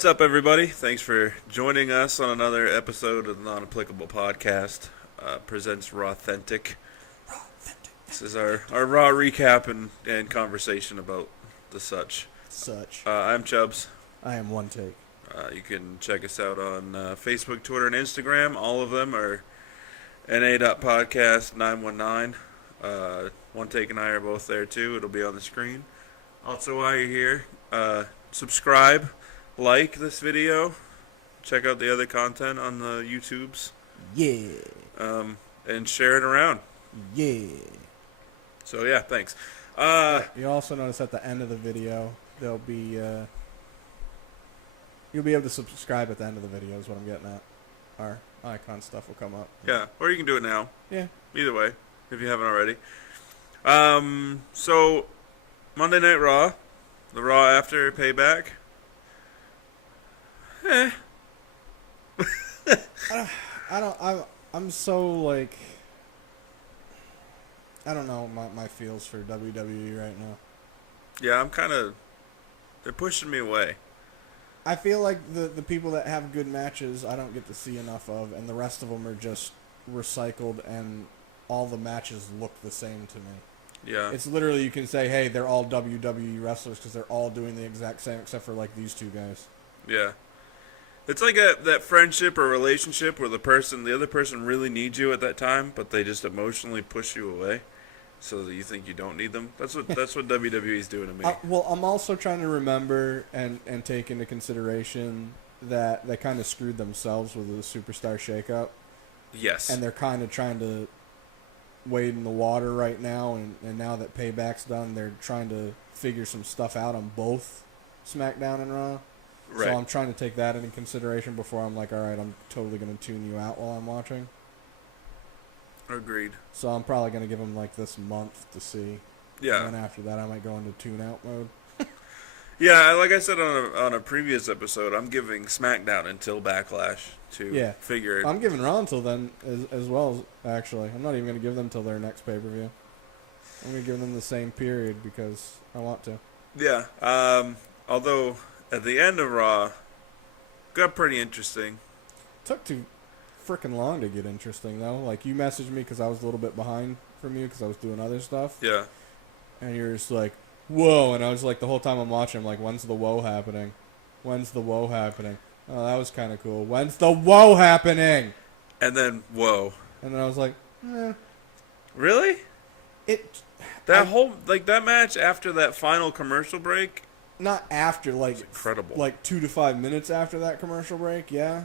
What's up, everybody? Thanks for joining us on another episode of the Non-Applicable Podcast. Presents Raw-Thentic. This is our Raw recap and conversation about the such. I'm Chubbs. I am One Take. You can check us out on Facebook, Twitter, and Instagram. All of them are na.podcast919. One Take and I are both there, too. It'll be on the screen. Also, while you're here, subscribe. Like this video, check out the other content on the YouTubes. Yeah. And share it around. Yeah. So yeah, thanks. You also notice at the end of the video, there'll be you'll be able to subscribe at the end of the video is what I'm getting at. Our icon stuff will come up. Yeah, or you can do it now. Yeah. Either way, if you haven't already. So Monday Night Raw, the Raw after Payback. I'm so like, I don't know my feels for WWE right now. Yeah, they're pushing me away. I feel like the people that have good matches I don't get to see enough of, and the rest of them are just recycled, and all the matches look the same to me. Yeah. It's literally, you can say, hey, they're all WWE wrestlers because they're all doing the exact same except for like these two guys. Yeah. It's like that friendship or relationship where the other person really needs you at that time, but they just emotionally push you away, so that you think you don't need them. That's what WWE's doing to me. Well, I'm also trying to remember and take into consideration that they kind of screwed themselves with the Superstar shakeup. Yes. And they're kind of trying to wade in the water right now, and now that Payback's done, they're trying to figure some stuff out on both SmackDown and Raw. Right. So I'm trying to take that into consideration before I'm like, all right, I'm totally going to tune you out while I'm watching. Agreed. So I'm probably going to give them like this month to see. Yeah. And then after that, I might go into tune-out mode. Yeah, like I said on a previous episode, I'm giving SmackDown until Backlash to figure it. I'm giving Raw until then as well, actually. I'm not even going to give them until their next pay-per-view. I'm going to give them the same period because I want to. Yeah. Although at the end of Raw, got pretty interesting. Took too freaking long to get interesting, though. Like, you messaged me because I was a little bit behind from you because I was doing other stuff. Yeah. And you're just like, whoa. And I was like, the whole time I'm watching, I'm like, when's the whoa happening? When's the whoa happening? Oh, that was kind of cool. When's the whoa happening? And then, whoa. And then I was like, eh. Really? That match after that final commercial break? Not after, like, incredible. Like 2 to 5 minutes after that commercial break, yeah.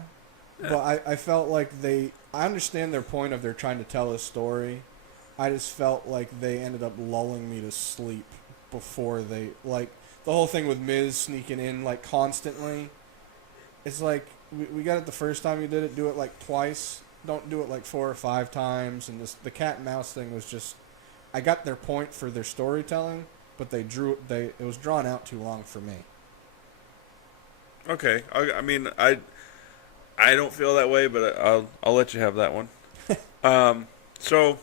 But I felt like I understand their point of they're trying to tell a story. I just felt like they ended up lulling me to sleep before they, like, the whole thing with Miz sneaking in, like, constantly. It's like, we got it the first time you did it, do it, like, twice. Don't do it, like, 4 or 5 times. And the cat and mouse thing was just, I got their point for their storytelling, but it was drawn out too long for me. Okay. I mean, I don't feel that way, but I'll let you have that one. So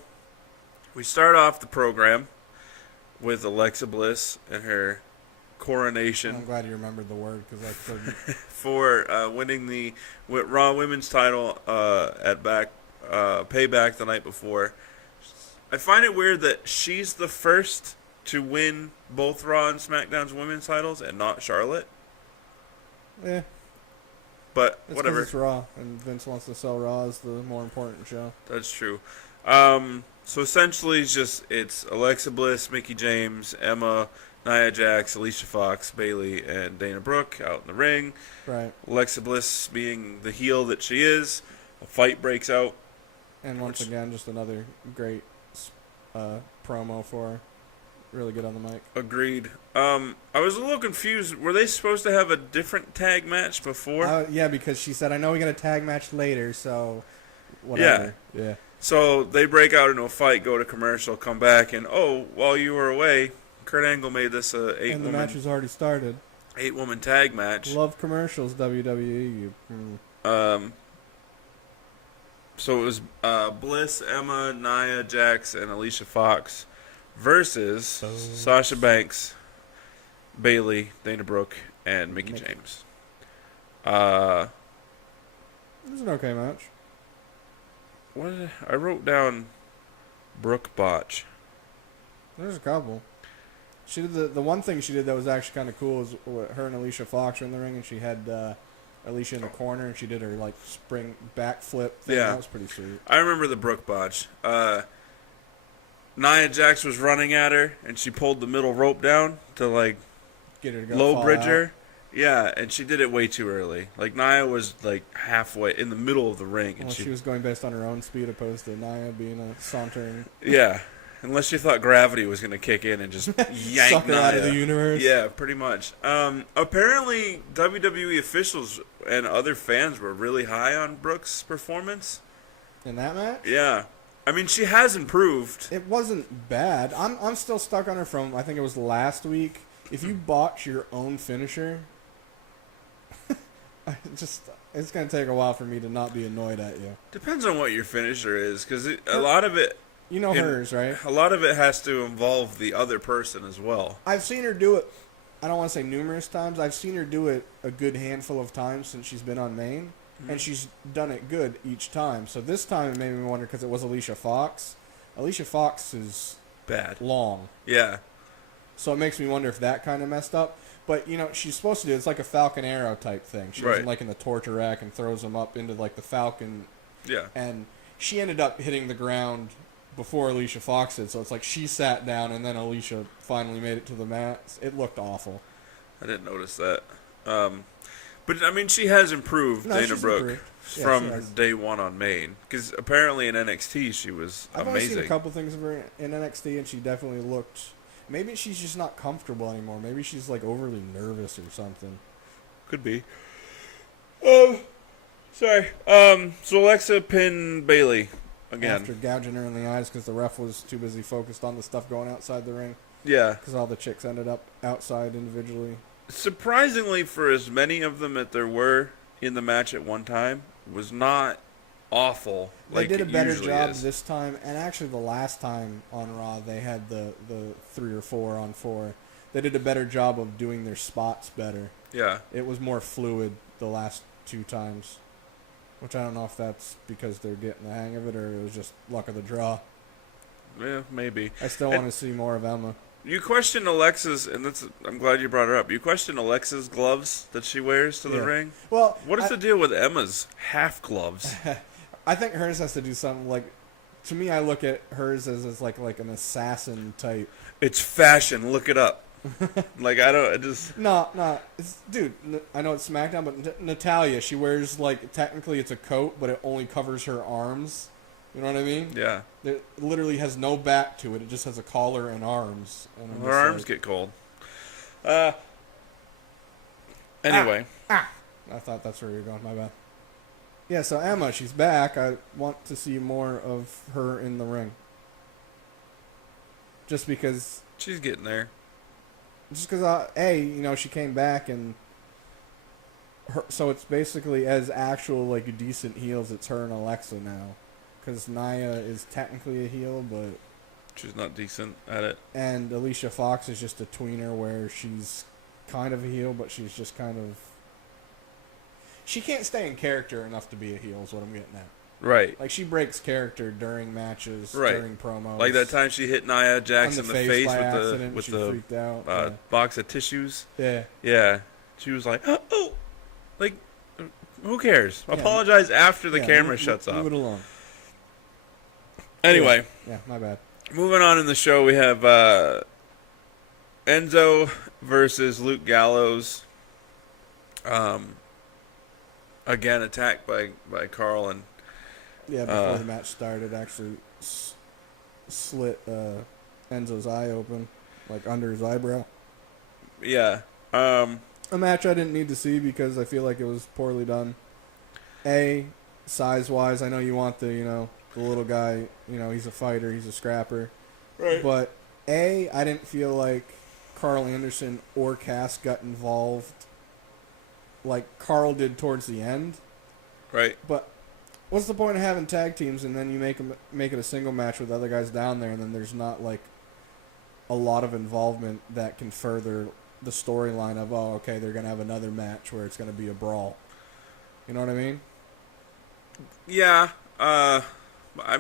we start off the program with Alexa Bliss and her coronation. I'm glad you remembered the word because I couldn't. For winning the Raw Women's title at Payback the night before. I find it weird that she's the first to win both Raw and SmackDown's women's titles and not Charlotte. Yeah. But it's whatever. It's Raw, and Vince wants to sell Raw as the more important show. That's true. So essentially, it's Alexa Bliss, Mickie James, Emma, Nia Jax, Alicia Fox, Bayley, and Dana Brooke out in the ring. Right. Alexa Bliss being the heel that she is. A fight breaks out. And once again, just another great promo for her. Really good on the mic. Agreed. I was a little confused. Were they supposed to have a different tag match before? Yeah, because she said, I know we got a tag match later, so whatever. Yeah. So they break out into a fight, go to commercial, come back, and while you were away, Kurt Angle made this a 8-woman... And the match has already started. 8-woman tag match. Love commercials, WWE. So it was Bliss, Emma, Nia Jax, and Alicia Fox versus Sasha Banks, Bayley, Dana Brooke, and Mickie James. Uh, It was an okay match. I wrote down Brooke Botch. There's a couple. She did the one thing she did that was actually kind of cool is her and Alicia Fox were in the ring, and she had Alicia in the corner, and she did her like spring backflip thing. Yeah. That was pretty sweet. I remember the Brooke Botch. Nia Jax was running at her, and she pulled the middle rope down to like Get her to go low fall bridge out. her. Yeah, and she did it way too early. Like Nia was like halfway in the middle of the ring, and Well, she was going based on her own speed opposed to Nia being a sauntering yeah. Unless she thought gravity was gonna kick in and just yank suck her Nia out of the universe. Yeah, pretty much. Apparently, WWE officials and other fans were really high on Brooke's performance. In that match? Yeah, I mean she has improved. It wasn't bad. I'm still stuck on her from I think it was last week. If you botch your own finisher, it's gonna take a while for me to not be annoyed at you. Depends on what your finisher is, because a lot of it. You know hers, right? A lot of it has to involve the other person as well. I've seen her do it. I don't want to say numerous times. I've seen her do it a good handful of times since she's been on main, and she's done it good each time. So this time it made me wonder because it was Alicia Fox. Alicia Fox is Bad. long, Yeah. so it makes me wonder if that kind of messed up. But you know, she's supposed to do it's like a Falcon Arrow type thing. She goes Right. like in the torture rack and throws them up into like the Falcon, Yeah. and she ended up hitting the ground before Alicia Fox did. So it's like she sat down and then Alicia finally made it to the mat. It looked awful. I didn't notice that. But I mean, she has improved, No, Dana she's Brooke, improved. Yeah, she from has. day one on main. Because apparently in NXT she was I've only seen amazing. a couple things of her in NXT, and she definitely looked. Maybe she's just not comfortable anymore. Maybe she's like overly nervous or something. Could be. Sorry. So Alexa pinned Bailey again. After gouging her in the eyes because the ref was too busy focused on the stuff going outside the ring. Yeah. Because all the chicks ended up outside individually. Surprisingly, for as many of them that there were in the match at one time, was not awful. They did a better usually job is. this time, and actually the last time on Raw they had the 3 or 4 on 4. They did a better job of doing their spots better. Yeah. It was more fluid the last 2 times, which I don't know if that's because they're getting the hang of it or it was just luck of the draw. Yeah, maybe. I still And- want to see more of Emma. You question Alexa's, and I'm glad you brought her up. You question Alexa's gloves that she wears to the Yeah. ring. Well, What is the deal with Emma's half gloves? I think hers has to do something like. To me, I look at hers as like an assassin type. It's fashion. Look it up. Like I just No, dude. I know it's SmackDown, but Natalia, she wears like technically it's a coat, but it only covers her arms. You know what I mean? yeah. It literally has no back to it. It just has a collar and arms. And I'm Her just arms like, get cold. Anyway, I thought that's where you were going. My bad. Yeah, so Emma, she's back. I want to see more of her in the ring. Just because, she's getting there. she came back and so it's basically as actual like decent heels. It's her and Alexa now, because Nia is technically a heel, but She's not decent at it. and Alicia Fox is just a tweener where she's kind of a heel, but she's just kind of. She can't stay in character enough to be a heel. Is what I'm getting at. Right. Like she breaks character during matches, Right. during promos. Like that time she hit Nia Jax on in the face by with accident, the she freaked out. box of tissues. Yeah. Yeah. She was like, oh, like, who cares? Yeah. Apologize after the Yeah, camera shuts Move off. it along. Anyway, Yeah, my bad. moving on in the show, we have Enzo versus Luke Gallows. Again, attacked by Carl and Yeah, before the match started, actually slit Enzo's eye open, like under his eyebrow. yeah. A match I didn't need to see because I feel like it was poorly done. Size-wise, I know you want the little guy, he's a fighter, he's a scrapper. Right. But I didn't feel like Carl Anderson or Cass got involved like Carl did towards the end. Right. But what's the point of having tag teams and then you make it a single match with other guys down there and then there's not like a lot of involvement that can further the storyline of, oh, okay, they're going to have another match where it's going to be a brawl. You know what I mean? Yeah. I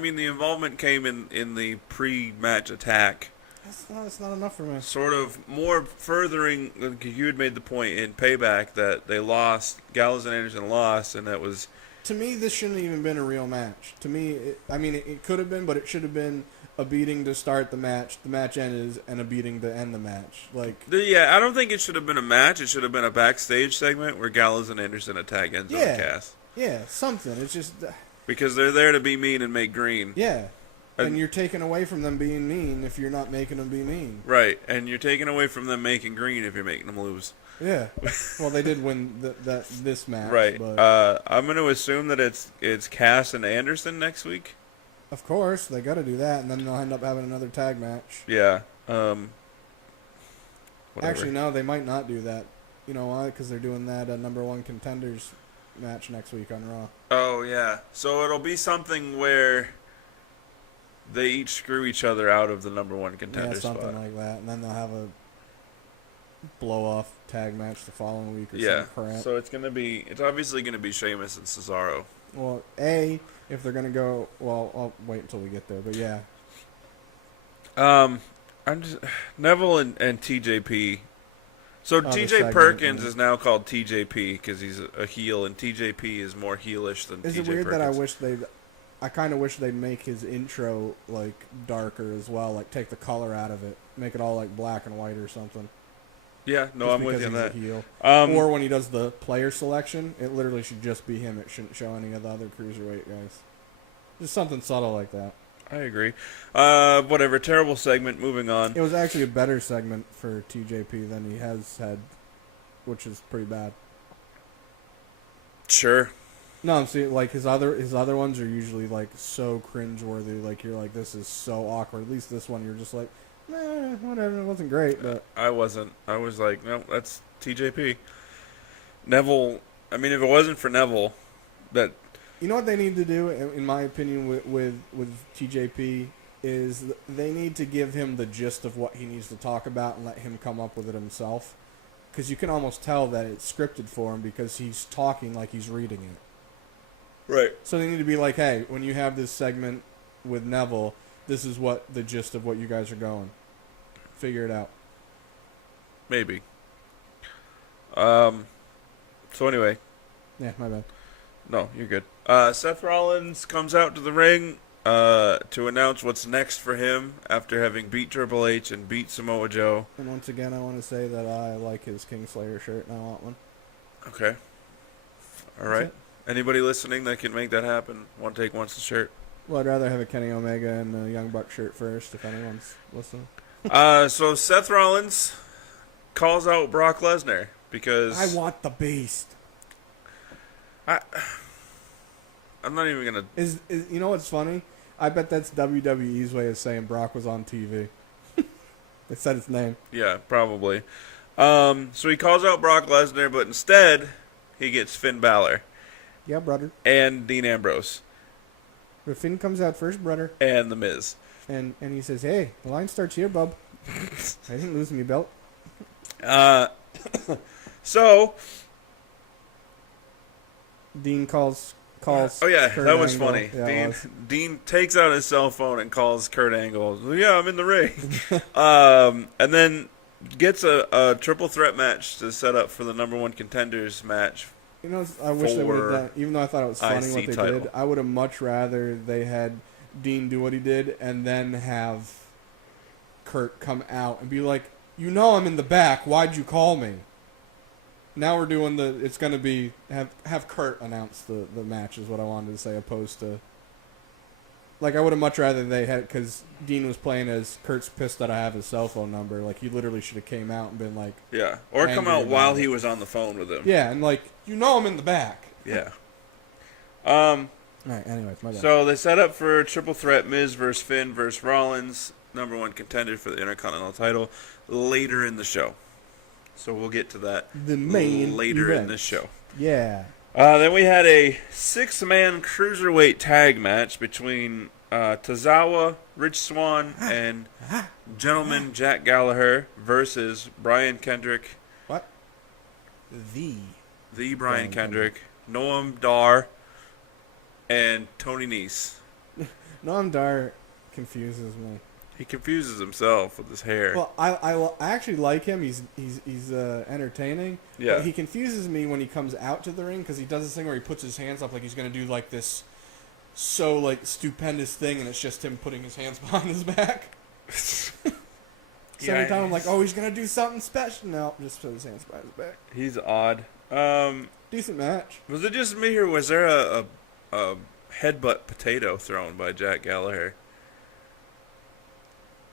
mean, the involvement came in the pre-match attack. That's not enough for me. Sort of more furthering, you had made the point in Payback that they lost, Gallows and Anderson lost, and that was... To me, this shouldn't have even been a real match. To me, it could have been, but it should have been a beating to start the match ended, and a beating to end the match. Yeah, I don't think it should have been a match. It should have been a backstage segment where Gallows and Anderson attack Enzo and Cass. Yeah, something. It's just... Because they're there to be mean and make green. Yeah. And you're taking away from them being mean if you're not making them be mean. Right, and you're taking away from them making green if you're making them lose. Yeah. Well, they did win this match. Right. But I'm going to assume that it's Cass and Anderson next week. Of course, they got to do that, and then they'll end up having another tag match. Yeah. Actually, no, they might not do that. You know why? Because they're doing that number one contenders match next week on Raw. Oh, yeah. So it'll be something where they each screw each other out of the number one contender spot. Yeah, something like that. And then they'll have a blow-off tag match the following week or yeah. some crap. So it's obviously going to be Sheamus and Cesaro. Well, if they're going to go... Well, I'll wait until we get there, but yeah. Neville and TJP. So TJ Perkins is now called TJP because he's a heel, and TJP is more heelish than TJ Perkins. Is it weird that I kind of wish they'd make his intro, darker as well, take the color out of it. Make it all, black and white or something. Yeah, no, just I'm with you on that. He's a heel. Or when he does the player selection, it literally should just be him. It shouldn't show any of the other cruiserweight guys. Just something subtle like that. I agree. Whatever, terrible segment, moving on. It was actually a better segment for TJP than he has had, which is pretty bad. Sure. No, I'm saying, his other ones are usually, so cringeworthy. You're like, this is so awkward. At least this one, you're just like, whatever, it wasn't great, but... I wasn't. I was like, no, that's TJP. Neville, I mean, if it wasn't for Neville, that... You know what they need to do, in my opinion, with TJP, is they need to give him the gist of what he needs to talk about and let him come up with it himself. Because you can almost tell that it's scripted for him because he's talking like he's reading it. Right. So they need to be like, hey, when you have this segment with Neville, this is what the gist of what you guys are going. Figure it out. Maybe. So anyway. Yeah, my bad. No, you're good. Seth Rollins comes out to the ring to announce what's next for him after having beat Triple H and beat Samoa Joe. And once again, I want to say that I like his Kingslayer shirt and I want one. Okay. All right. Anybody listening that can make that happen? One take wants the shirt. Well, I'd rather have a Kenny Omega and a Young Buck shirt first if anyone's listening. So Seth Rollins calls out Brock Lesnar because... I want the Beast. I'm not even going to... You know what's funny? I bet that's WWE's way of saying Brock was on TV. They said his name. Yeah, probably. So he calls out Brock Lesnar, but instead he gets Finn Balor. Yeah, brother. And Dean Ambrose. But Finn comes out first, brother. And The Miz. And he says, hey, the line starts here, bub. I didn't lose me belt. So... Dean calls. Oh yeah, Kurt that was Angle. funny. Yeah, Dean takes out his cell phone and calls Kurt Angle. Yeah, I'm in the ring. And then gets a triple threat match to set up for the number one contenders match. You know, I wish they would have done. Even though I thought it was funny what they did, I would have much rather they had Dean do what he did and then have Kurt come out and be like, "You know, I'm in the back. Why'd you call me?" Now we're doing it's going to be, have Kurt announce the match is what I wanted to say, opposed to, I would have much rather they had, because Dean was playing as Kurt's pissed that I have his cell phone number. He literally should have came out and been like... Yeah, or come out while he was on the phone with him. Yeah, and you know I'm in the back. Yeah. Alright, anyways, my bad. So they set up for a triple threat, Miz versus Finn versus Rollins, number one contender for the Intercontinental title, later in the show. So we'll get to that later in this show. Yeah. Then we had a 6-man cruiserweight tag match between Tozawa, Rich Swann, and Gentleman Jack Gallagher versus Brian Kendrick. What? The Brian Kendrick Noam Dar, and Tony Nese. Noam Dar confuses me. He confuses himself with his hair. Well, I actually like him. He's entertaining. Yeah. But he confuses me when he comes out to the ring because he does this thing where he puts his hands up like he's gonna do like this stupendous thing, and it's just him putting his hands behind his back. So every time I'm like, oh, he's gonna do something special. No, just put his hands behind his back. He's odd. Decent match. Was it just me, or was there a headbutt potato thrown by Jack Gallagher?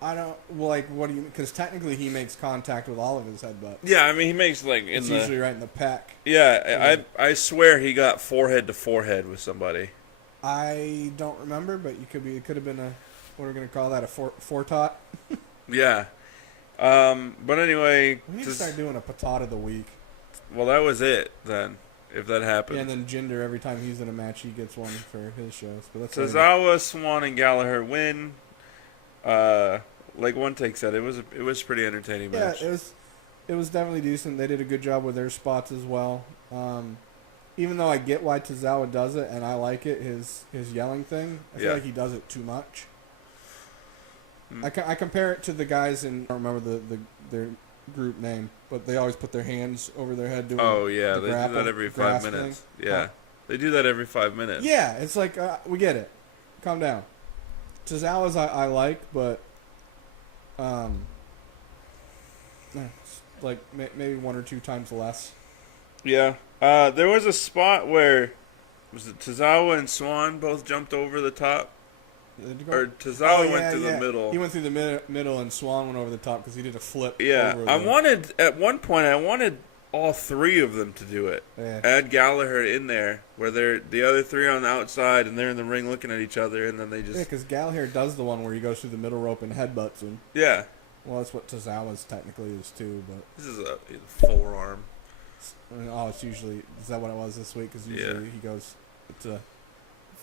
I don't like. What do you? Because technically he makes contact with all of his headbutts. Yeah, I mean he makes It's usually right in the pec. Yeah, I swear he got forehead to forehead with somebody. I don't remember, but it could have been a, what are we gonna call that, a foretot? Yeah. But anyway, We need to start doing a patat of the week. well, that was it then. If that happened. Yeah, and then Jinder, every time he's in a match, he gets one for his shows. But that's Tozawa, Swan, and Gallagher win. Like One Take said, it was pretty entertaining match. Yeah, it was definitely decent. They did a good job with their spots as well. Even though I get why Tozawa does it, and I like it, his yelling thing, I feel like he does it too much. I compare it to the guys in, I don't remember their group name, but they always put their hands over their head doing they do that every 5 minutes. Thing. Yeah, they do that every 5 minutes. Yeah, it's like, we get it. Calm down. Tozawa's I like, but like maybe one or two times less. Yeah. There was a spot where, was it Tozawa and Swan both jumped over the top? Or Tozawa went through the middle. He went through the middle, and Swan went over the top because he did a flip. Yeah, over at one point I wanted all three of them to do it. Yeah. Add Gallagher in there, where they're the other three on the outside, and they're in the ring looking at each other, and then they just... Yeah, because Gallagher does the one where he goes through the middle rope and headbutts him. Yeah. Well, that's what Tozawa's technically is too, but... This is a forearm. It's usually... Is that what it was this week? Because usually he goes to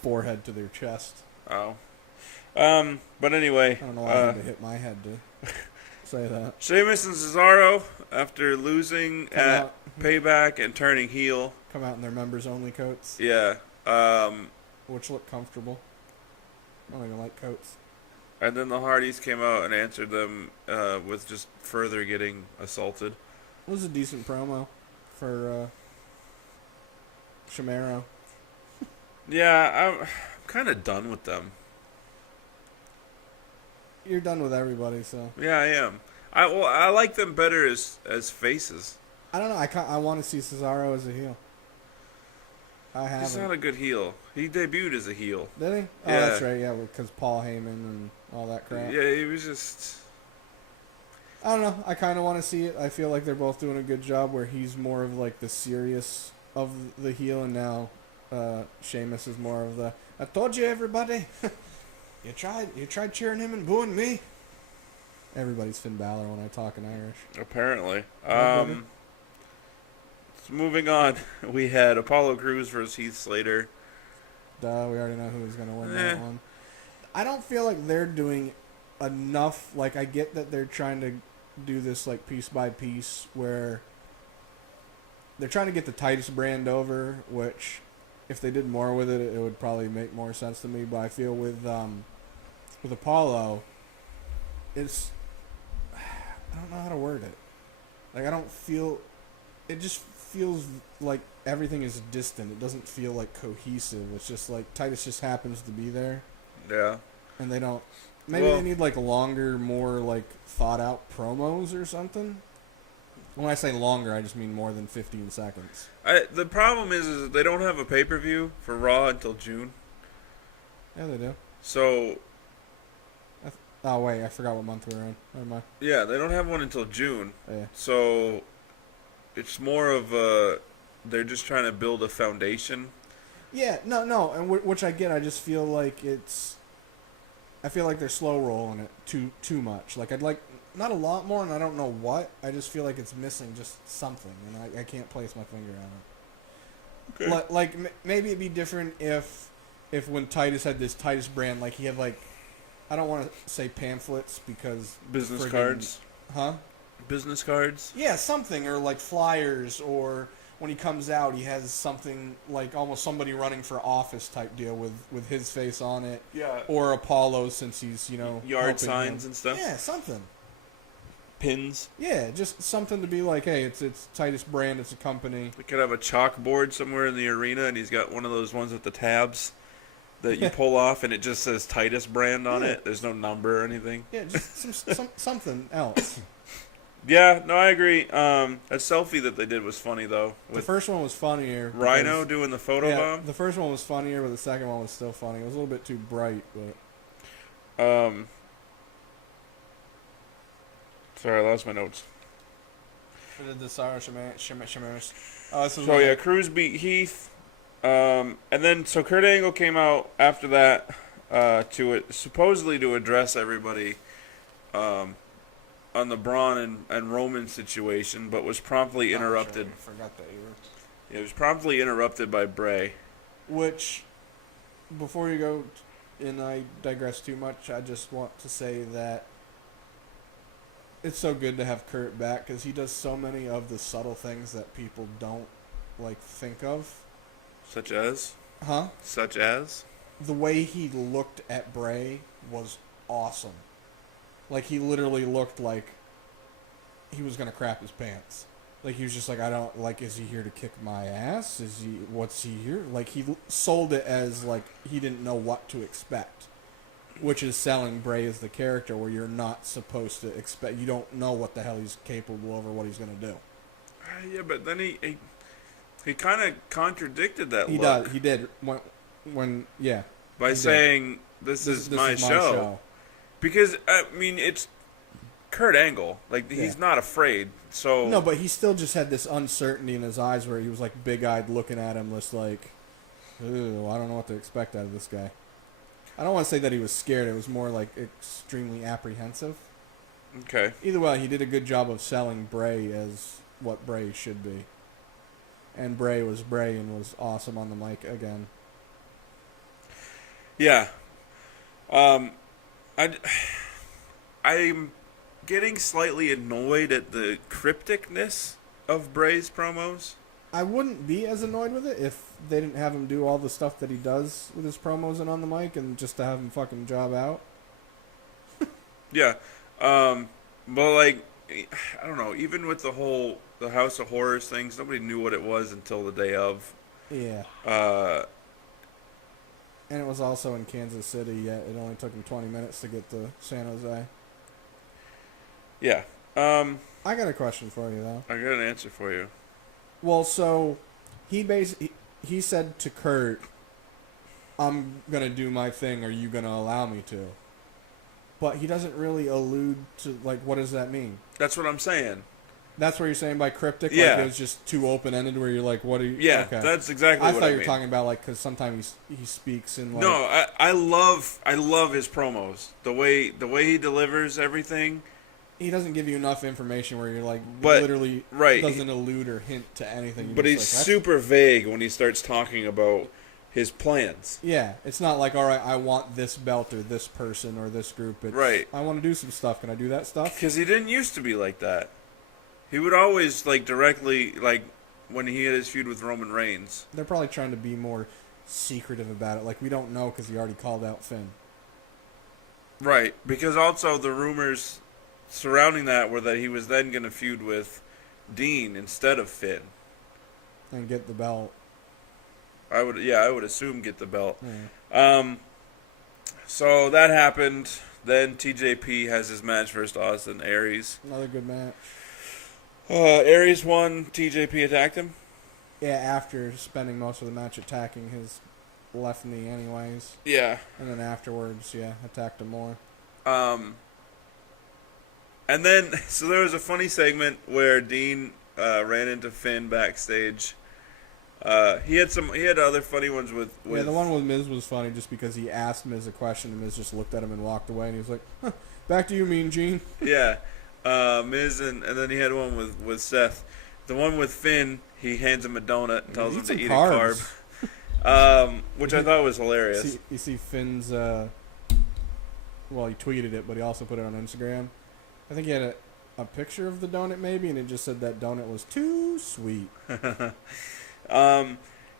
forehead to their chest. Oh. But anyway... I don't know why I had to hit my head to say that. Sheamus and Cesaro, after losing at Payback and turning heel... Come out in their members-only coats. Yeah. Which look comfortable. I don't even like coats. And then the Hardys came out and answered them with just further getting assaulted. It was a decent promo for Shamaro. Yeah, I'm kind of done with them. You're done with everybody, so... Yeah, I am. I like them better as faces. I don't know. I want to see Cesaro as a heel. I haven't. He's not a good heel. He debuted as a heel. Did he? Oh, Yeah. that's right. Yeah, because Paul Heyman and all that crap. Yeah, he was just... I don't know. I kind of want to see it. I feel like they're both doing a good job where he's more of like the serious of the heel, and now Sheamus is more of the, I told you, everybody. You tried cheering him and booing me. Everybody's Finn Balor when I talk in Irish. Apparently. So moving on, we had Apollo Crews versus Heath Slater. Duh, we already know who's going to win that one. I don't feel like they're doing enough. Like, I get that they're trying to do this, like, piece by piece, where they're trying to get the Titus brand over, which, if they did more with it, it would probably make more sense to me. But I feel with Apollo, it's... I don't know how to word it. Like, I don't feel... It just feels like everything is distant. It doesn't feel, like, cohesive. It's just, like, Titus just happens to be there. Yeah. And they don't... Maybe they need, like, longer, more, like, thought-out promos or something. When I say longer, I just mean more than 15 seconds. The problem is that they don't have a pay-per-view for Raw until June. Yeah, they do. So... Oh, wait, I forgot what month we're in. Never mind. Yeah, they don't have one until June. Yeah. So it's more of they're just trying to build a foundation. Yeah, no, and which I get. I just feel like I feel like they're slow rolling it too much. Like, I'd like not a lot more, and I don't know what. I just feel like it's missing just something, and I can't place my finger on it. Okay. Maybe it'd be different if when Titus had this Titus brand, like he had like, I don't want to say pamphlets because business cards. Huh? Business cards. Yeah, something, or like flyers, or when he comes out, he has something like almost somebody running for office type deal with his face on it. Yeah. Or Apollo, since he's, Yard helping signs him. and stuff. Yeah, something. Pins. Yeah, just something to be like, hey, it's Titus Brand, it's a company. We could have a chalkboard somewhere in the arena, and he's got one of those ones with the tabs that you pull off, and it just says Titus Brand on it. There's no number or anything. Yeah, just something else. Yeah, no, I agree. That selfie that they did was funny, though. The first one was funnier. Rhino doing the photo bomb? The first one was funnier, but the second one was still funny. It was a little bit too bright, but... Sorry, I lost my notes. Cruz beat Heath. And then, so Kurt Angle came out after that supposedly to address everybody on the Braun and Roman situation, but was promptly interrupted. I forgot that you were... It was promptly interrupted by Bray. Which, before you go, and I digress too much, I just want to say that it's so good to have Kurt back, because he does so many of the subtle things that people don't, think of. Such as? Huh? Such as? The way he looked at Bray was awesome. He literally looked like he was going to crap his pants. He was just I don't, is he here to kick my ass? What's he here? He sold it as, he didn't know what to expect. Which is selling Bray as the character where you're not supposed to expect, you don't know what the hell he's capable of or what he's going to do. Yeah, but then he kind of contradicted that look. Does. He did. When yeah. By saying, this is my show. Because, it's Kurt Angle. He's not afraid, so... No, but he still just had this uncertainty in his eyes where he was, big-eyed looking at him, just ooh, I don't know what to expect out of this guy. I don't want to say that he was scared. It was more, extremely apprehensive. Okay. Either way, he did a good job of selling Bray as what Bray should be. And Bray was Bray and was awesome on the mic again. Yeah. I'm getting slightly annoyed at the crypticness of Bray's promos. I wouldn't be as annoyed with it if they didn't have him do all the stuff that he does with his promos and on the mic, and just to have him fucking job out. Yeah. But I don't know, even with the House of Horrors things, nobody knew what it was until the day of. Yeah. And it was also in Kansas City, yet it only took him 20 minutes to get to San Jose. Yeah. I got a question for you, though. I got an answer for you. Well, so he said to Kurt, I'm going to do my thing, are you going to allow me to? But he doesn't really allude to, what does that mean? That's what I'm saying. That's what you're saying by cryptic? Yeah. It was just too open-ended where you're what do you... Yeah, okay. That's exactly what I mean. I thought you were talking about, because sometimes he speaks in, No, I love his promos. The way he delivers everything. He doesn't give you enough information where you're but, literally right. doesn't allude or hint to anything. But he's super vague when he starts talking about his plans. Yeah, it's not all right, I want this belt or this person or this group. It's, right. I want to do some stuff. Can I do that stuff? Because he didn't used to be like that. He would always, directly, when he had his feud with Roman Reigns. They're probably trying to be more secretive about it. We don't know because he already called out Finn. Right, because also the rumors surrounding that were that he was then going to feud with Dean instead of Finn. And get the belt. I would assume get the belt. Yeah. So that happened. Then TJP has his match versus Austin Aries. Another good match. Aries won. TJP attacked him. Yeah, after spending most of the match attacking his left knee anyways. Yeah. And then afterwards, attacked him more. And then, so there was a funny segment where Dean ran into Finn backstage. He had other funny ones with... Yeah, the one with Miz was funny just because he asked Miz a question and Miz just looked at him and walked away and he was like, huh, back to you, Mean Gene. Yeah. Miz and then he had one with Seth. The one with Finn, he hands him a donut and tells him to eat a carb. Which I thought was hilarious. You see Finn's... well, he tweeted it, but he also put it on Instagram. I think he had a picture of the donut maybe, and it just said that donut was too sweet. And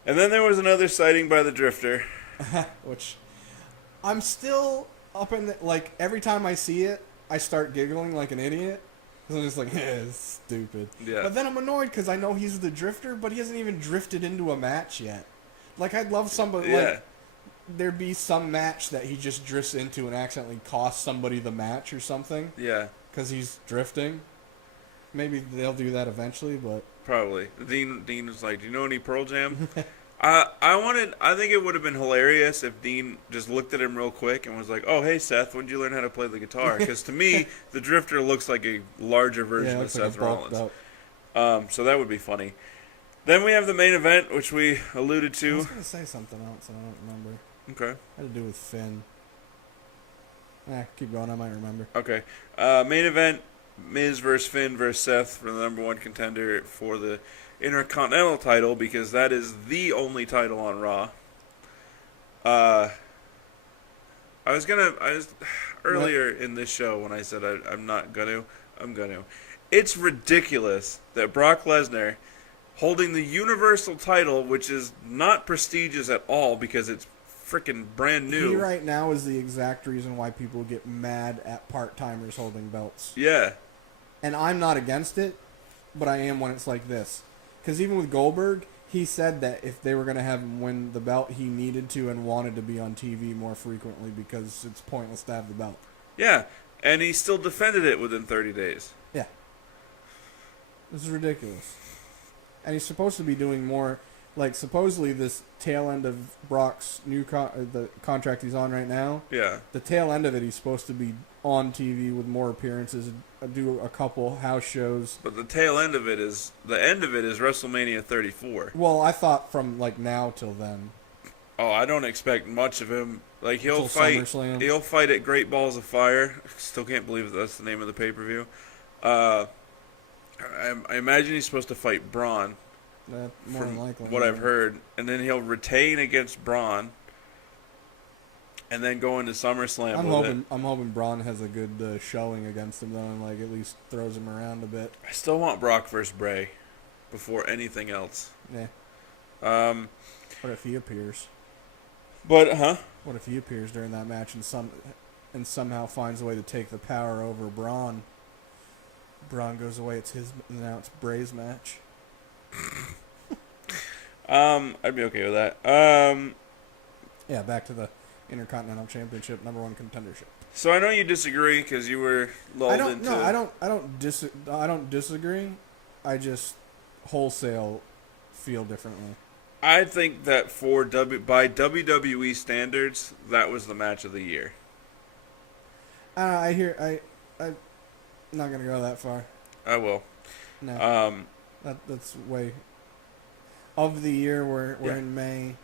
then there was another sighting by the Drifter. Which I'm still up in the, like, every time I see it, I start giggling like an idiot. Cause I'm just like, it's stupid. Yeah. But then I'm annoyed because I know he's the Drifter, but he hasn't even drifted into a match yet. Like, I'd love somebody, like, there'd be some match that he just drifts into and accidentally costs somebody the match or something. Yeah. Because he's drifting. Maybe they'll do that eventually, but... Probably. Dean was like, do you know any Pearl Jam? I think it would have been hilarious if Dean just looked at him real quick and was like, oh, hey, Seth, when did you learn how to play the guitar? Because to me, the Drifter looks like a larger version of Seth Rollins. So that would be funny. Then we have the main event, which we alluded to. I was going to say something else, and I don't remember. Okay. Had to do with Finn. Keep going, I might remember. Okay. Main event, Miz versus Finn versus Seth for the number one contender for the Intercontinental title, because that is the only title on Raw. Earlier in this show when I said I'm gonna. It's ridiculous that Brock Lesnar, holding the Universal title, which is not prestigious at all because it's freaking brand new. He right now is the exact reason why people get mad at part-timers holding belts. Yeah. And I'm not against it, but I am when it's like this. Because even with Goldberg, he said that if they were going to have him win the belt, he needed to and wanted to be on TV more frequently because it's pointless to have the belt. Yeah, and he still defended it within 30 days. Yeah. This is ridiculous. And he's supposed to be doing more, like, supposedly this tail end of Brock's new the contract he's on right now. Yeah. The tail end of it, he's supposed to be on TV with more appearances, do a couple house shows. But the end of it is WrestleMania 34. Well, I thought from, like, now till then. Oh, I don't expect much of him. Like, he'll Until fight SummerSlam. at Great Balls of Fire. Still can't believe that's the name of the pay-per-view. I imagine he's supposed to fight Braun. More than likely. What I've heard. And then he'll retain against Braun. And then go into SummerSlam I'm hoping Braun has a good showing against him, though, and, like, at least throws him around a bit. I still want Brock versus Bray before anything else. Yeah. What if he appears? What if he appears during that match and somehow finds a way to take the power over Braun? Braun goes away. Now it's Bray's match. I'd be okay with that. Yeah, back to the Intercontinental Championship, number one contendership. So I know you disagree because you were lulled into. No, I don't disagree. I just wholesale feel differently. I think that by WWE standards, that was the match of the year. I'm not gonna go that far. I will. No. That's way of the year. We're in May.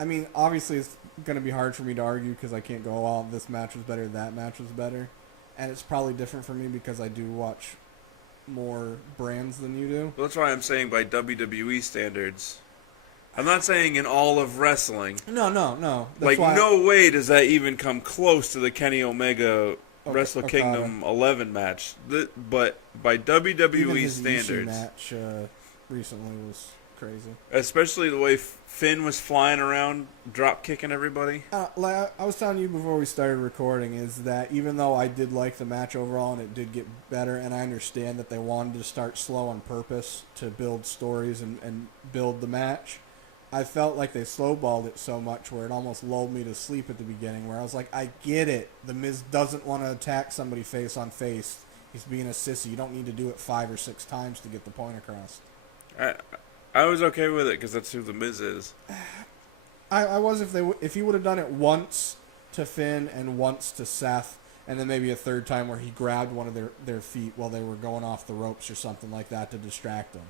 I mean, obviously it's going to be hard for me to argue because I can't go, oh, this match was better, that match was better. And it's probably different for me because I do watch more brands than you do. Well, that's why I'm saying by WWE standards. I'm not saying in all of wrestling. No. That's no way does that even come close to the Kenny Omega Wrestle Kingdom 11 match. But by WWE even his standards. match recently was crazy. Especially the way Finn was flying around, drop kicking everybody. Like I was telling you before we started recording, is that even though I did like the match overall and it did get better, and I understand that they wanted to start slow on purpose to build stories and build the match, I felt like they slowballed it so much where it almost lulled me to sleep at the beginning, where I was like, I get it. The Miz doesn't want to attack somebody face on face. He's being a sissy. You don't need to do it 5 or 6 times to get the point across. I was okay with it because that's who the Miz is. I was if he would have done it once to Finn and once to Seth, and then maybe a third time where he grabbed one of their feet while they were going off the ropes or something like that to distract them.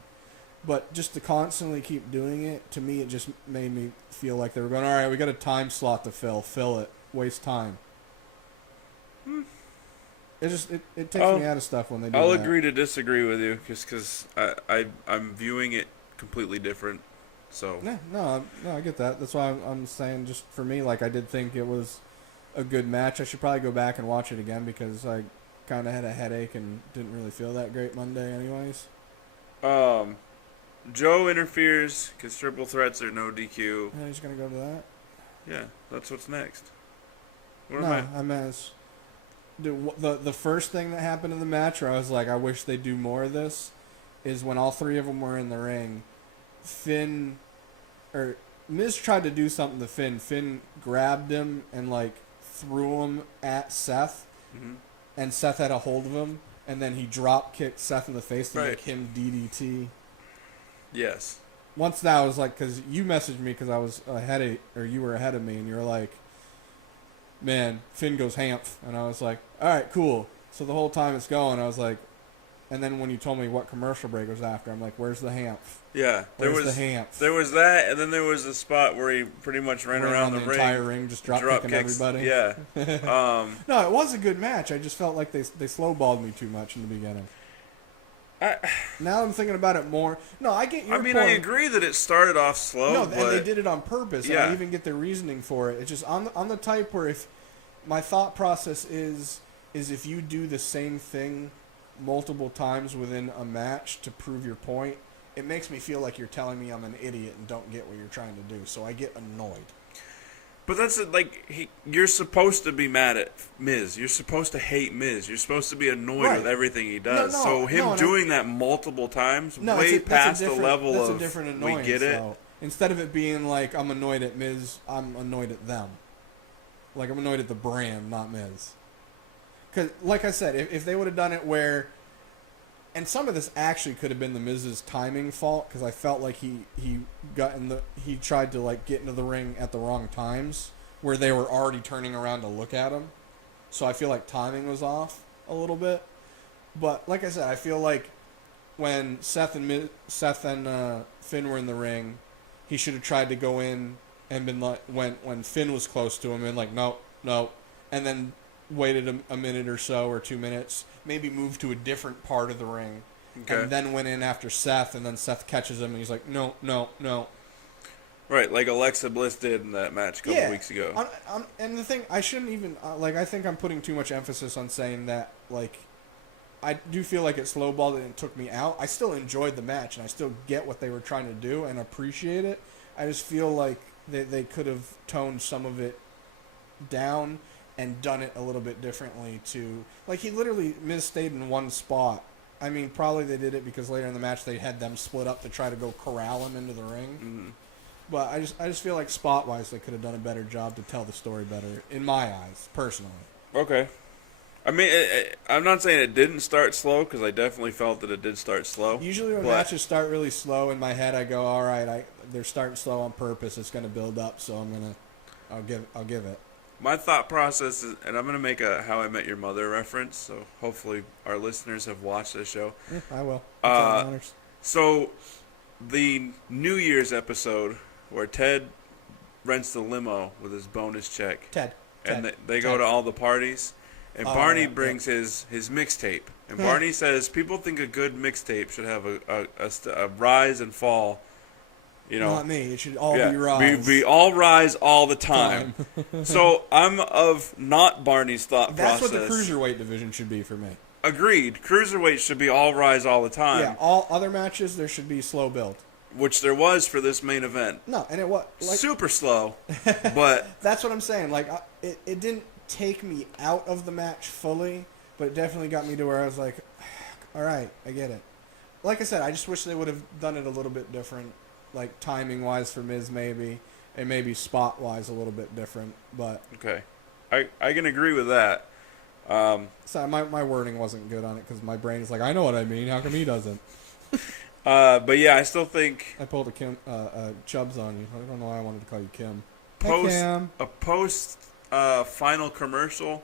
But just to constantly keep doing it, to me, it just made me feel like they were going, all right, we got a time slot to fill it, waste time. It takes me out of stuff when they do that. I'll agree to disagree with you because I'm viewing it completely different. So no, I get that. That's why I'm saying, just for me, like, I did think it was a good match. I should probably go back and watch it again because kind of had a headache and didn't really feel that great Monday anyways. Joe interferes because triple threats are no DQ. Yeah, he's going to go to that? Yeah, that's what's next. What No, am I? I meant the first thing that happened in the match where I was like, I wish they'd do more of this, is when all three of them were in the ring. Miz tried to do something to Finn. Finn grabbed him and like threw him at Seth, and Seth had a hold of him, and then he drop kicked Seth in the face to make him DDT. Yes. Once that was like, because you messaged me because I was you were ahead of me, and you were like, man, Finn goes hamph, and I was like, all right, cool. So the whole time it's going, I was like, and then when you told me what commercial break was after, I'm like, where's the hamph? Yeah, There was that, and then there was a spot where he pretty much ran around the entire ring, just drop kicking kicks, everybody. Yeah. No, it was a good match. I just felt like they slowballed me too much in the beginning. Now I'm thinking about it more. No, I get your point. I agree that it started off slow. No, and they did it on purpose. Yeah. I even get their reasoning for it. It's just I'm the type where if my thought process is if you do the same thing multiple times within a match to prove your point, it makes me feel like you're telling me I'm an idiot and don't get what you're trying to do. So I get annoyed. But that's you're supposed to be mad at Miz. You're supposed to hate Miz. You're supposed to be annoyed with everything he does. So him doing that multiple times, way past the level of a different annoyance, we get it. Though. Instead of it being like I'm annoyed at Miz, I'm annoyed at them. Like I'm annoyed at the brand, not Miz. Because, like I said, if they would have done it where, and some of this actually could have been the Miz's timing fault, because I felt like he tried to like get into the ring at the wrong times, where they were already turning around to look at him. So I feel like timing was off a little bit. But like I said, I feel like when Seth and Finn were in the ring, he should have tried to go in and been like, when Finn was close to him, and like no, and then waited a minute or so or 2 minutes, maybe moved to a different part of the ring, and then went in after Seth, and then Seth catches him, and he's like, no. Right, like Alexa Bliss did in that match a couple weeks ago. And the thing, I shouldn't even, I think I'm putting too much emphasis on saying that, like, I do feel like it slowballed and it took me out. I still enjoyed the match, and I still get what they were trying to do and appreciate it. I just feel like they could have toned some of it down and done it a little bit differently to, like, he literally misstayed in one spot. I mean, probably they did it because later in the match they had them split up to try to go corral him into the ring. Mm-hmm. But I just feel like spot-wise they could have done a better job to tell the story better, in my eyes, personally. Okay. I mean, I'm not saying it didn't start slow, because I definitely felt that it did start slow. Usually when matches start really slow, in my head I go, all right, they're starting slow on purpose. It's going to build up, so I'll give it. My thought process is, and I'm going to make a How I Met Your Mother reference, so hopefully our listeners have watched this show. Yeah, I will. So the New Year's episode where Ted rents the limo with his bonus check. And they go to all the parties. And Barney brings his mixtape. And Barney says people think a good mixtape should have a rise and fall. You know, not me. It should all be rise. Be all rise all the time. So I'm of not Barney's thought process. That's what the cruiserweight division should be for me. Agreed. Cruiserweight should be all rise all the time. Yeah, all other matches there should be slow build. Which there was for this main event. No, and it was like, super slow, but that's what I'm saying. Like it didn't take me out of the match fully, but it definitely got me to where I was like, all right, I get it. Like I said, I just wish they would have done it a little bit different, like timing wise for Miz maybe, and maybe spot wise a little bit different. But okay, I can agree with that. So my wording wasn't good on it because my brain is like, I know what I mean. How come he doesn't? But yeah, I still think I pulled a Kim Chubbs on you. I don't know why I wanted to call you Kim. Post final commercial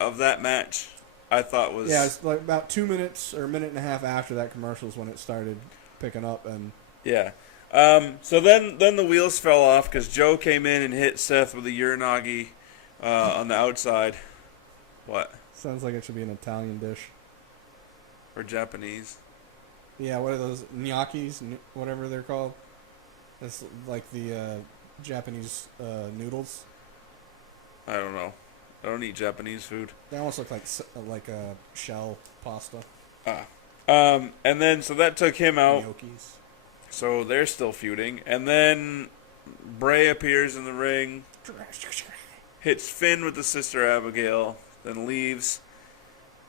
of that match, I thought was it's like about 2 minutes or a minute and a half after that commercial is when it started picking up and so then the wheels fell off because Joe came in and hit Seth with a Uranagi on the outside. What? Sounds like it should be an Italian dish or Japanese. Yeah, what are those gnocchis? Whatever they're called. That's like the Japanese noodles. I don't know. I don't eat Japanese food. They almost look like a shell pasta. And then so that took him out. Gnocchis. So they're still feuding, and then Bray appears in the ring, hits Finn with the Sister Abigail, then leaves,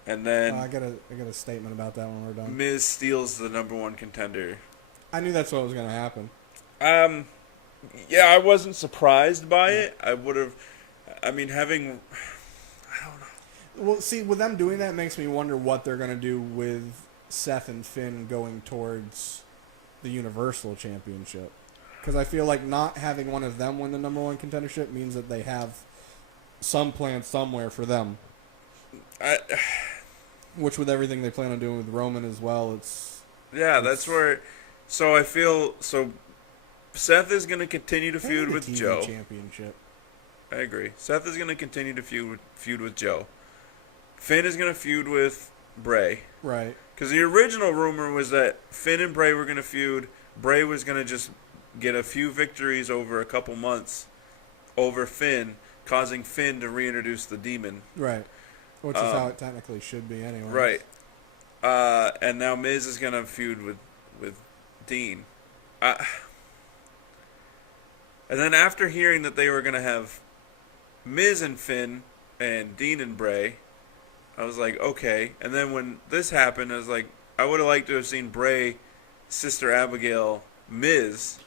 and then I got a statement about that when we're done. Miz steals the #1 contender. I knew that's what was going to happen. Yeah, I wasn't surprised by it. I would have. I mean, I don't know. Well, see, with them doing that makes me wonder what they're going to do with Seth and Finn going towards the Universal Championship. Because I feel like not having one of them win the #1 contendership means that they have some plan somewhere for them. Which, with everything they plan on doing with Roman as well, that's where. So I feel Seth is going to continue to feud with TV Joe. Championship. I agree. Seth is going to continue to feud with Joe. Finn is going to feud with Bray. Right. Because the original rumor was that Finn and Bray were going to feud. Bray was going to just get a few victories over a couple months over Finn, causing Finn to reintroduce the Demon. Right. Which is how it technically should be anyway. Right. And now Miz is going to feud with Dean. And then after hearing that they were going to have Miz and Finn and Dean and Bray, I was like, okay. And then when this happened, I was like, I would have liked to have seen Bray, Sister Abigail, Miz,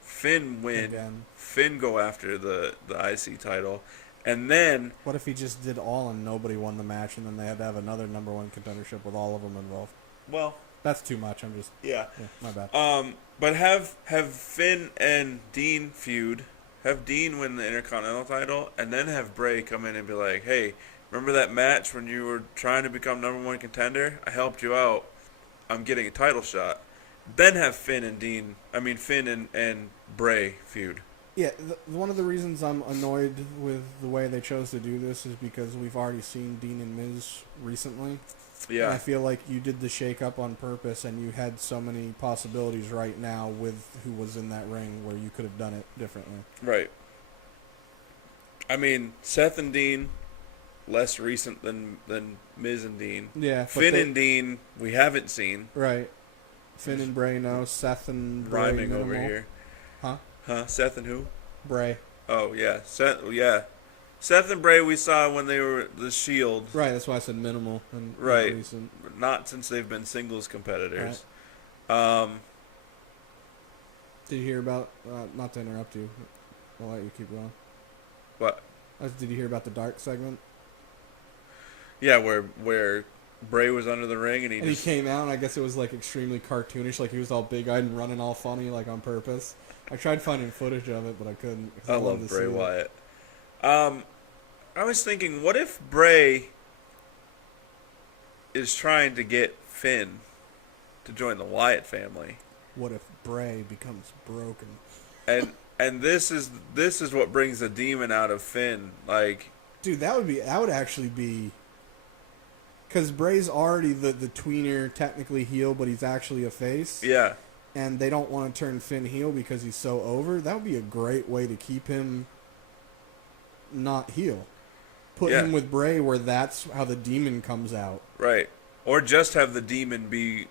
Finn win, Again. Finn go after the IC title, and then What if he just did all and nobody won the match, and then they had to have another #1 contendership with all of them involved? well, That's too much. I'm just yeah. my bad. But have Finn and Dean feud, have Dean win the Intercontinental title, and then have Bray come in and be like, hey, remember that match when you were trying to become #1 contender? I helped you out. I'm getting a title shot. Then have Finn and Bray feud. Yeah, one of the reasons I'm annoyed with the way they chose to do this is because we've already seen Dean and Miz recently. Yeah. And I feel like you did the shake-up on purpose, and you had so many possibilities right now with who was in that ring where you could have done it differently. Right. I mean, Seth and Dean, less recent than Miz and Dean. Yeah. Finn and Dean, we haven't seen. Right. Finn and Bray, no. Seth and Bray, Rhyming minimal. over here. Huh? Seth and who? Bray. Oh, yeah. Seth and Bray we saw when they were the Shield. Right, that's why I said minimal. And Right. Recent. Not since they've been singles competitors. Did you hear about, not to interrupt you, I'll let you keep going. What? Did you hear about the dark segment? Yeah, where Bray was under the ring and he came out, and I guess it was like extremely cartoonish, like he was all big-eyed and running all funny, like on purpose. I tried finding footage of it, but I couldn't. I love Bray Wyatt. I was thinking, what if Bray is trying to get Finn to join the Wyatt family? What if Bray becomes broken? And this is what brings the demon out of Finn. Like, dude, that would actually be, because Bray's already the tweener, technically heel, but he's actually a face. Yeah. And they don't want to turn Finn heel because he's so over. That would be a great way to keep him not heel. Put him with Bray where that's how the demon comes out. Right. Or just have the demon be,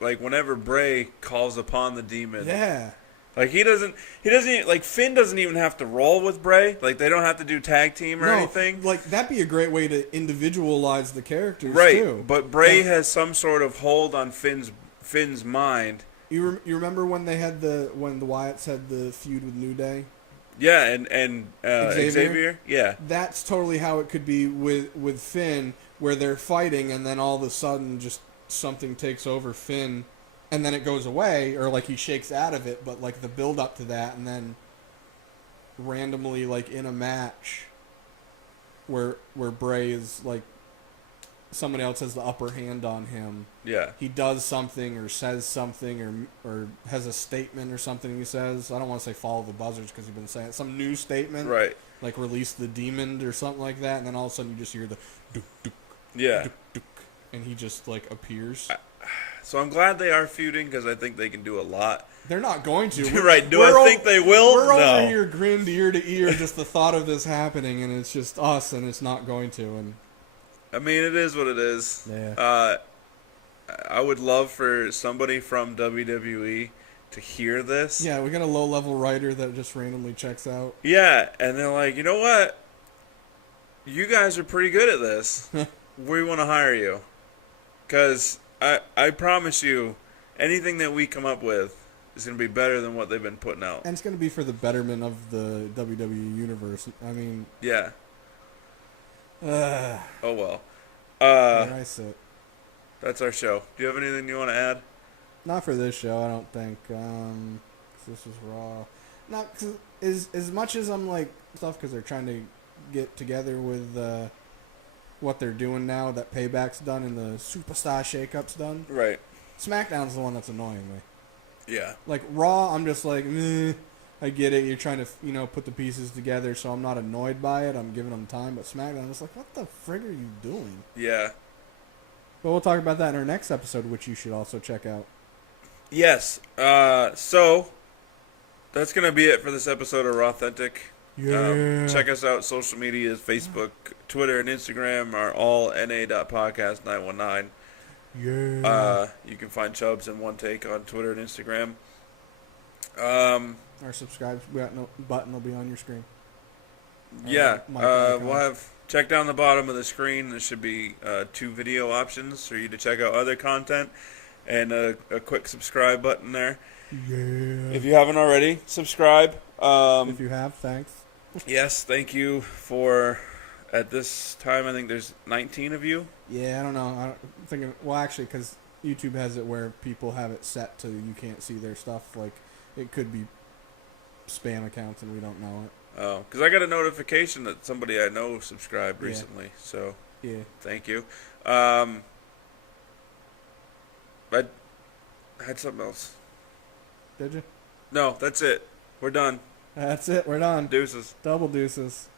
like, whenever Bray calls upon the demon. Yeah. Like, he doesn't even, like, Finn doesn't even have to roll with Bray. Like, they don't have to do tag team or anything. Like, that'd be a great way to individualize the characters, right. too. But Bray has some sort of hold on Finn's mind. You remember when when the Wyatts had the feud with New Day? Yeah, and Xavier? Yeah. That's totally how it could be with Finn, where they're fighting and then all of a sudden just something takes over Finn and then it goes away, or like he shakes out of it, but like the build up to that, and then randomly, like in a match where Bray is like somebody else has the upper hand on him. Yeah. He does something or says something or has a statement or something he says. I don't want to say follow the buzzards because you've been saying it. Some new statement. Right. Like release the demon or something like that. And then all of a sudden you just hear the duk, duk, yeah. duk, duk, and he just like appears. So I'm glad they are feuding because I think they can do a lot. They're not going to. You're right. Do I think they will? We're No. over here grinned ear to ear just the thought of this happening, and it's just us, and it's not going to. And I mean, it is what it is. Yeah. I would love for somebody from WWE to hear this. yeah, we got a low-level writer that just randomly checks out. Yeah, and they're like, you know what? You guys are pretty good at this. We want to hire you. Because I promise you, anything that we come up with is going to be better than what they've been putting out. And it's going to be for the betterment of the WWE universe. I mean, Yeah. uh, Oh, well. where I sit. That's our show. Do you have anything you want to add? Not for this show, I don't think. 'Cause this is Raw. Not cause as much as I'm like stuff because they're trying to get together with what they're doing now that Payback's done and the Superstar Shakeup's done. Right. SmackDown's the one that's annoying me. Yeah. Like Raw, I'm just like, meh, I get it. You're trying to put the pieces together, so I'm not annoyed by it. I'm giving them time. But SmackDown, I'm just like, what the frig are you doing? Yeah. But we'll talk about that in our next episode, which you should also check out. Yes. So that's gonna be it for this episode of Raw-Thentic. Yeah. Check us out. Social medias, Facebook, Twitter, and Instagram are all na.podcast919. Yeah. You can find Chubbs in One Take on Twitter and Instagram. Our subscribe button will be on your screen. Yeah. mic icon. We'll have check down the bottom of the screen. There should be 2 video options for you to check out other content, and a quick subscribe button there. Yeah. If you haven't already, subscribe. If you have, thanks. Yes, thank you for. At this time, I think there's 19 of you. Yeah, I don't know. I'm thinking, well, actually, because YouTube has it where people have it set to you can't see their stuff. Like, it could be spam accounts and we don't know it. Oh, because I got a notification that somebody I know subscribed Yeah. recently. So Yeah. thank you. I had something else. Did you? No, that's it. We're done. That's it. We're done. Deuces. Double deuces.